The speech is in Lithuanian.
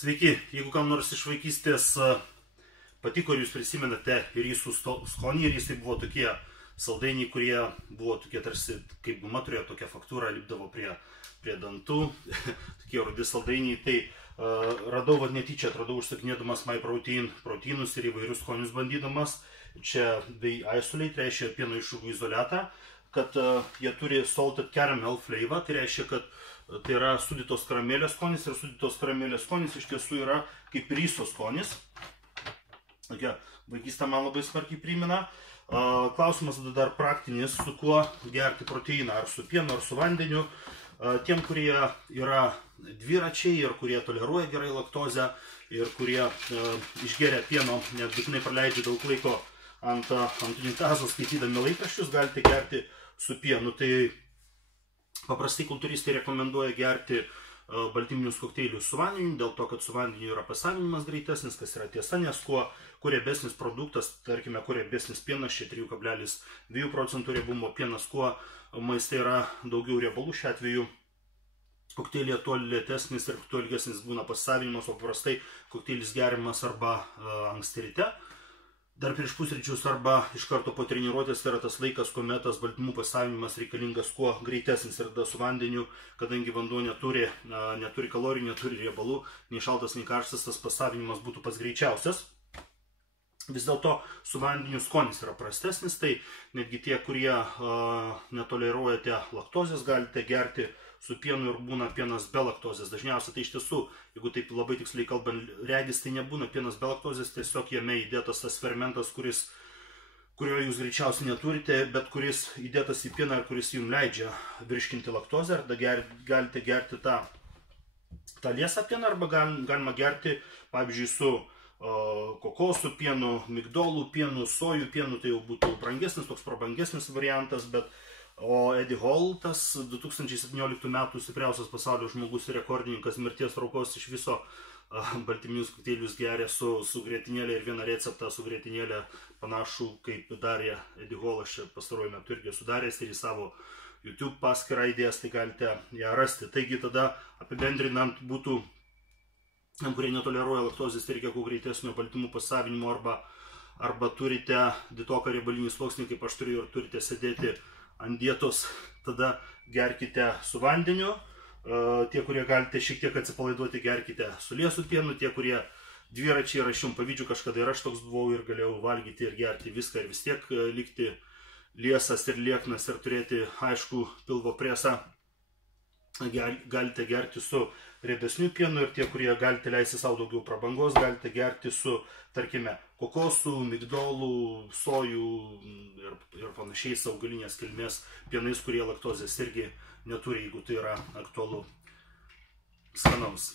Sveiki, jeigu kam nors iš vaikystės patiko ir jūs prisimenate risų skonį, ir jisai buvo tokie saldainiai, kurie buvo tokie tarsi kaip guma, turėjo tokią faktūrą, lipdavo prie dantų, tokie rudi saldainiai, tai radau, netyčia atradau užsakinėdamas MyProtein proteinus ir įvairius skonius bandydamas. Čia bei isolate, tai reiškia pieno išrūgų izoliatą, kad jie turi salted caramel flavor, tai reiškia, kad tai yra sūdytos karamelės skonis, ir sūdytos karamelės skonis iš tiesų yra kaip riso skonis. Tokia vaikystė man labai smarkiai primena. Klausimas tada dar praktinis, su kuo gerti proteiną, ar su pienu, ar su vandeniu. Tiem, kurie yra dviračiai ir kurie toleruoja gerai laktozę ir kurie išgeria pieno, nebūtinai praleidžia daug laiko ant unitazo skaitydami laikraščius, galite gerti su pienu. Tai paprastai kultūristai rekomenduoja gerti baltyminius kokteilius su vandeniu, dėl to, kad su vandeniu yra pasavinimas greitesnis, kas yra tiesa, nes kuo riebesnis produktas, tarkime, kuo riebesnis pienas, čia 3,2% riebumo pienas, kuo maiste yra daugiau riebalų, šiuo atveju kokteilyje tuo lėtesnis ir tuo ilgesnis būna pasavinimas, o paprastai kokteilis geriamas arba anksti ryte, dar prieš pusryčius arba iš karto po treniruotės, tai yra tas laikas, kuomet tas baltymų pasavinimas reikalingas kuo greitesnis, ir tada su vandeniu, kadangi vanduo neturi kalorijų, neturi riebalų, nei šaltas, nei karštas, tas pasavinimas būtų pats greičiausias. Vis dėlto su vandeniu skonis yra prastesnis, tai netgi tie, kurie netoleruojate laktozės, galite gerti su pienu ir būna pienas be laktozės. Dažniausiai tai iš tiesų, jeigu taip labai tiksliai kalbant, regis tai nebūna pienas be laktozės, tiesiog jame įdėtas tas fermentas, kurio jūs greičiausiai neturite, bet kuris įdėtas į pieną ir kuris jums leidžia virškinti laktozę. Tada galite gerti tą liesą pieną, arba galima gerti, pavyzdžiui, su kokosų pienu, migdolų pienu, sojų pienu, tai jau būtų brangesnis, toks prabangesnis variantas, o Eddie Hall, tas 2017 metų stipriausias pasaulio žmogus ir rekordininkas mirties traukos, iš viso baltyminius kokteilius geria su grietinėlė, ir vieną receptą su grietinėlė panašų, kaip darė Eddie Hall, aš pastaruoju metu irgi sudaręs ir į savo YouTube paskyrą įdėjęs, tai galite ją rasti. Taigi tada apibendrinant būtų, kurie netoleruoja laktozės, tai reikia kuo greitesnio baltymų pasavinimo, arba turite ditoką riebalinį sluoksnį, kaip aš turiu, ir turite sėdėti ant dietos, tada gerkite su vandeniu. Tie, kurie galite šiek tiek atsipalaiduoti, gerkite su liesu pienu. Tie, kurie dviračiai, ir aš jums pavydžiu, kažkada ir aš toks buvau ir galėjau valgyti ir gerti viską ir vis tiek likti liesas ir lieknas ir turėti aišku pilvo presą, galite gerti su riebesniu pienu. Ir tie, kurie galite leisti savo daugiau prabangos, galite gerti su, tarkime, kokosų, migdolų, sojų ir panašiais augalinės kilmės pienais, kurie laktozės irgi neturi, jeigu tai yra aktualu skanaus.